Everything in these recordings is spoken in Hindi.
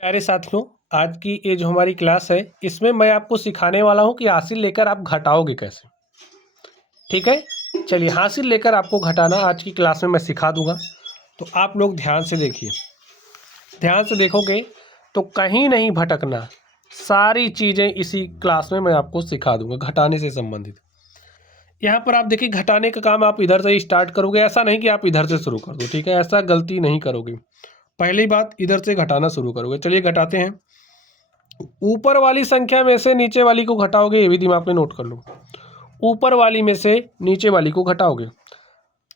प्यारे साथियों, आज की ये जो हमारी क्लास है इसमें मैं आपको सिखाने वाला हूँ कि हासिल लेकर आप घटाओगे कैसे। ठीक है, चलिए हासिल लेकर आपको घटाना आज की क्लास में मैं सिखा दूंगा। तो आप लोग ध्यान से देखिए, ध्यान से देखोगे तो कहीं नहीं भटकना। सारी चीज़ें इसी क्लास में मैं आपको सिखा दूंगा घटाने से संबंधित। यहाँ पर आप देखिए, घटाने का काम आप इधर से ही स्टार्ट करोगे, ऐसा नहीं कि आप इधर से शुरू कर दो। ठीक है, ऐसा गलती नहीं करोगे। पहली बात, इधर से घटाना शुरू करोगे। चलिए घटाते हैं। ऊपर वाली संख्या में से नीचे वाली को घटाओगे, ये भी दिमाग में नोट कर लो। ऊपर वाली में से नीचे वाली को घटाओगे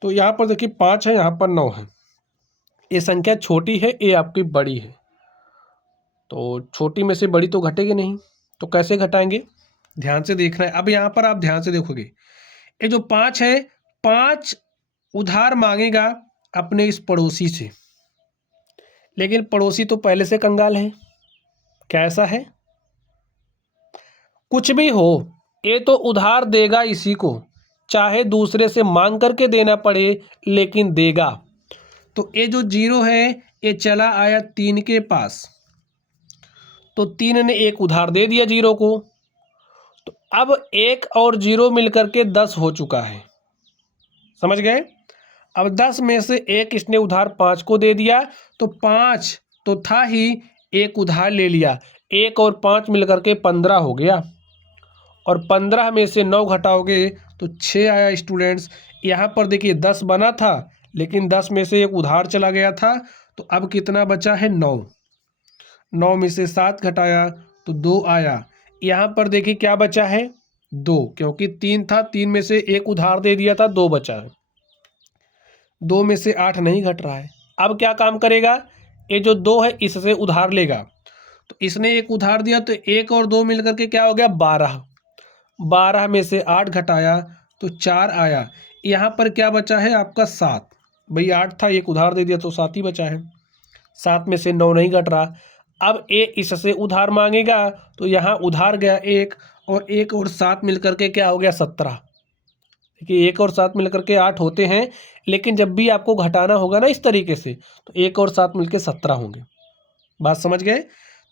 तो यहाँ पर देखिए 5 है, यहाँ पर 9 है। ये संख्या छोटी है, ये आपकी बड़ी है। तो छोटी में से बड़ी तो घटेगी नहीं, तो कैसे घटाएंगे, ध्यान से देखना है। अब यहाँ पर आप ध्यान से देखोगे, ये जो 5 है, 5 उधार मांगेगा अपने इस पड़ोसी से, लेकिन पड़ोसी तो पहले से कंगाल है। कैसा है, कुछ भी हो, ये तो उधार देगा इसी को, चाहे दूसरे से मांग करके देना पड़े, लेकिन देगा। तो ये जो 0 है, ये चला आया 3 के पास, तो 3 ने एक उधार दे दिया 0 को। तो अब 1 और 0 मिलकर के 10 हो चुका है, समझ गए। अब 10 में से एक इसने उधार 5 को दे दिया, तो 5 तो था ही, एक उधार ले लिया, 1 और 5 मिलकर के 15 हो गया। और 15 में से 9 घटाओगे तो 6 आया स्टूडेंट्स। यहाँ पर देखिए 10 बना था, लेकिन 10 में से एक उधार चला गया था, तो अब कितना बचा है, 9। 9 में से 7 घटाया तो 2 आया। यहाँ पर देखिए क्या बचा है, 2, क्योंकि 3 था, 3 में से एक उधार दे दिया था, 2 बचा है। 2 में से 8 नहीं घट रहा है। अब क्या काम करेगा, ये जो 2 है इससे उधार लेगा। तो इसने एक उधार दिया, तो 1 और 2 मिलकर के क्या हो गया, 12। 12 में से 8 घटाया तो 4 आया। यहाँ पर क्या बचा है आपका, 7। भाई 8 था, एक उधार दे दिया तो 7 ही बचा है। 7 में से 9 नहीं घट रहा। अब ए इससे उधार मांगेगा, तो यहाँ उधार गया 1, और 1 और 7 मिलकर के क्या हो गया, 17। देखिए 1 और 7 मिलकर के 8 होते हैं, लेकिन जब भी आपको घटाना होगा ना इस तरीके से, तो 1 और 7 मिलकर 17 होंगे। बात समझ गए।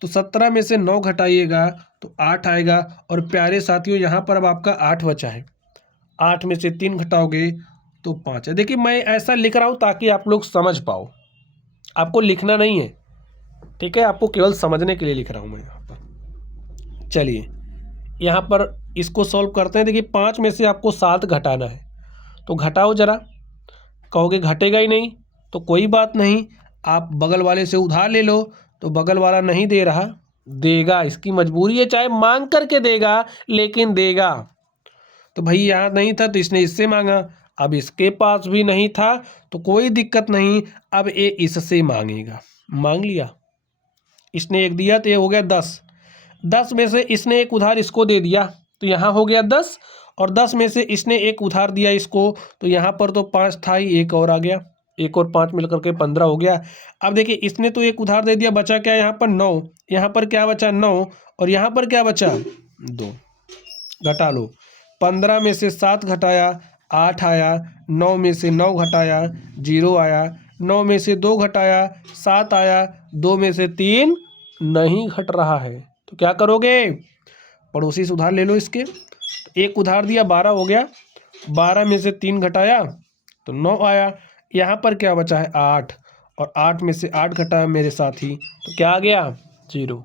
तो 17 में से 9 घटाइएगा तो 8 आएगा। और प्यारे साथियों, यहाँ पर अब आपका 8 बचा है। 8 में से 3 घटाओगे तो 5 है। देखिए मैं ऐसा लिख रहा हूँ ताकि आप लोग समझ पाओ, आपको लिखना नहीं है। ठीक है, आपको केवल समझने के लिए लिख रहा हूँ मैं यहाँ पर। चलिए यहाँ पर इसको सॉल्व करते हैं। देखिए 5 में से आपको 7 घटाना है, तो घटाओ जरा। कहोगे घटेगा ही नहीं, तो कोई बात नहीं, आप बगल वाले से उधार ले लो। तो बगल वाला नहीं दे रहा, देगा, इसकी मजबूरी है, चाहे मांग करके देगा, लेकिन देगा। तो भाई यहाँ नहीं था तो इसने इससे मांगा, अब इसके पास भी नहीं था तो कोई दिक्कत नहीं, अब ये इससे मांगेगा। मांग लिया, इसने एक दिया तो ये हो गया 10। 10 में से इसने एक उधार इसको दे दिया, तो यहाँ हो गया 10। और 10 में से इसने एक उधार दिया इसको, तो यहाँ पर तो 5 था ही, एक और आ गया। 1 और 5 मिलकर के 15 हो गया। अब देखिए इसने तो एक उधार दे दिया, बचा क्या यहाँ पर, 9। यहाँ पर क्या बचा, 9। और यहाँ पर क्या बचा, 2। घटा लो। 15 में से 7 घटाया, 8 आया। 9 में से 9 घटाया, 0 आया। 9 में से 2 घटाया, 7 आया। 2 में से 3 नहीं घट रहा है, तो क्या करोगे, पड़ोसी से उधार ले लो इसके। एक उधार दिया, 12 हो गया। 12 में से 3 घटाया तो 9 आया। यहाँ पर क्या बचा है, 8। और 8 में से 8 घटाया मेरे साथी, तो क्या आ गया, 0।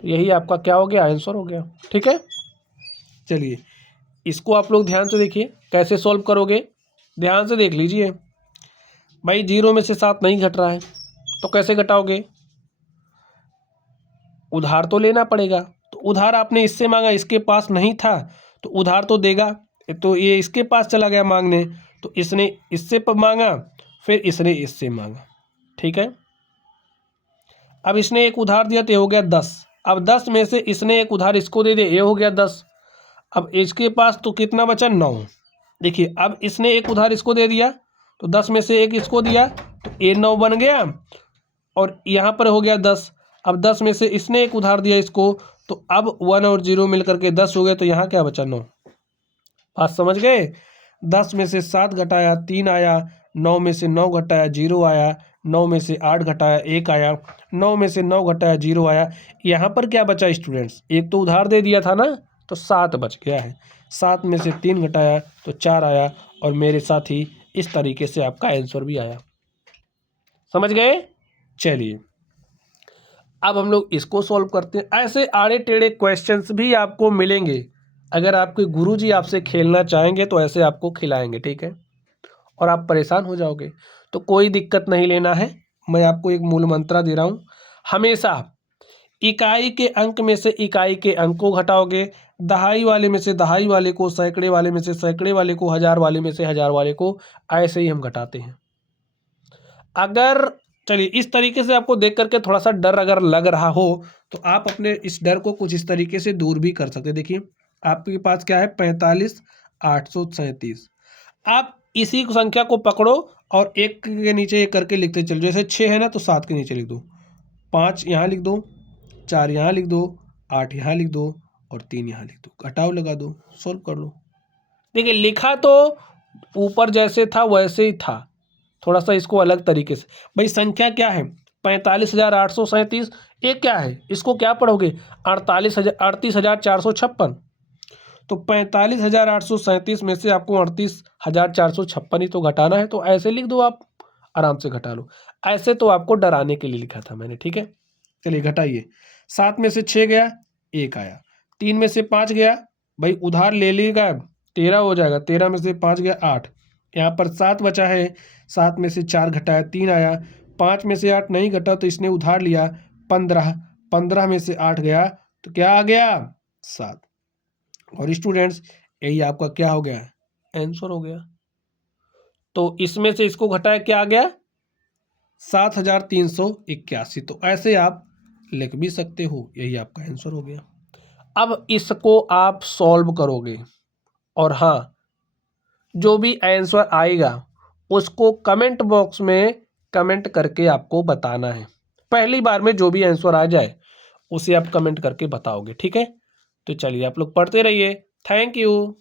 तो यही आपका क्या हो गया, आंसर हो गया। ठीक है, चलिए इसको आप लोग ध्यान से देखिए कैसे सॉल्व करोगे। ध्यान से देख लीजिए भाई, 0 में से 7 नहीं घट रहा है, तो कैसे घटाओगे, उधार तो लेना पड़ेगा। तो उधार आपने इससे मांगा, इसके पास नहीं था, तो उधार तो देगा। तो ये इसके पास चला गया मांगने, तो इसने इससे पर मांगा, फिर इसने इससे मांगा। ठीक है, अब इसने एक उधार दिया तो ये हो गया 10। अब 10 में से इसने एक उधार इसको दे दिया, ये हो गया 10। अब इसके पास तो कितना बचा, 9। देखिए अब इसने एक उधार इसको दे दिया, तो 10 में से एक इसको दिया, तो ये 9 बन गया। और यहाँ पर हो गया 10। अब 10 में से इसने एक उधार दिया इसको, तो अब 1 और 0 मिलकर के 10 हो गए, तो यहाँ क्या बचा, 9। बात समझ गए। 10 में से 7 घटाया, 3 आया। 9 में से 9 घटाया, 0 आया। 9 में से 8 घटाया 1 आया, 9 में से 9 घटाया 0 आया। यहाँ पर क्या बचा स्टूडेंट्स, एक तो उधार दे दिया था ना, तो 7 बच गया है। 7 में से 3 घटाया तो 4 आया, और मेरे साथ ही इस तरीके से आपका आंसर भी आया। समझ गए? चलिए अब हम लोग इसको सॉल्व करते हैं। ऐसे आड़े टेढ़े क्वेश्चंस भी आपको मिलेंगे, अगर आपके गुरुजी आपसे खेलना चाहेंगे तो ऐसे आपको खिलाएंगे, ठीक है, और आप परेशान हो जाओगे, तो कोई दिक्कत नहीं लेना है। मैं आपको एक मूल मंत्र दे रहा हूँ, हमेशा इकाई के अंक में से इकाई के अंक को घटाओगे, दहाई वाले में से दहाई वाले को, सैकड़े वाले में से सैकड़े वाले को, हजार वाले में से हजार वाले को, ऐसे ही हम घटाते हैं। अगर चलिए इस तरीके से आपको देख करके थोड़ा सा डर अगर लग रहा हो तो आप अपने इस डर को कुछ इस तरीके से दूर भी कर सकते हैं। देखिए आपके पास क्या है, 45,837। आप इसी संख्या को पकड़ो और एक के नीचे एक करके लिखते चलो। जैसे 6 है ना, तो 7 के नीचे लिख दो, 5 यहाँ लिख दो, 4 यहाँ लिख दो, 8 यहाँ लिख दो, और 3 यहाँ लिख दो, घटाव लगा दो, सोल्व कर लो। देखिए लिखा तो ऊपर जैसे था वैसे ही था, थोड़ा सा इसको अलग तरीके से। भाई संख्या क्या है, 45,837। ये क्या है, इसको क्या पढ़ोगे, 38,456। तो 45,837 में से आपको 38,456 ही तो घटाना है, तो ऐसे लिख दो, आप आराम से घटा लो। ऐसे तो आपको डराने के लिए लिखा था मैंने, ठीक है। चलिए घटाइए, 7 में से 6 गया 1 आया, 3 में से 5 गया, भाई उधार ले लेगा 13 हो जाएगा, 13 में से 5 गया 8, यहाँ पर 7 बचा है, 7 में से 4 घटाया 3 आया, 5 में से 8 नहीं घटा तो इसने उधार लिया 15, 15 में से 8 गया तो क्या आ गया 7। और स्टूडेंट्स यही आपका क्या हो गया, आंसर हो गया। तो इसमें से इसको घटाया क्या आ गया, 7,381। तो ऐसे आप लिख भी सकते हो, यही आपका आंसर हो गया। अब इसको आप सॉल्व करोगे, और हाँ जो भी आंसर आएगा उसको कमेंट बॉक्स में कमेंट करके आपको बताना है। पहली बार में जो भी आंसर आ जाए उसे आप कमेंट करके बताओगे, ठीक है। तो चलिए आप लोग पढ़ते रहिए, थैंक यू।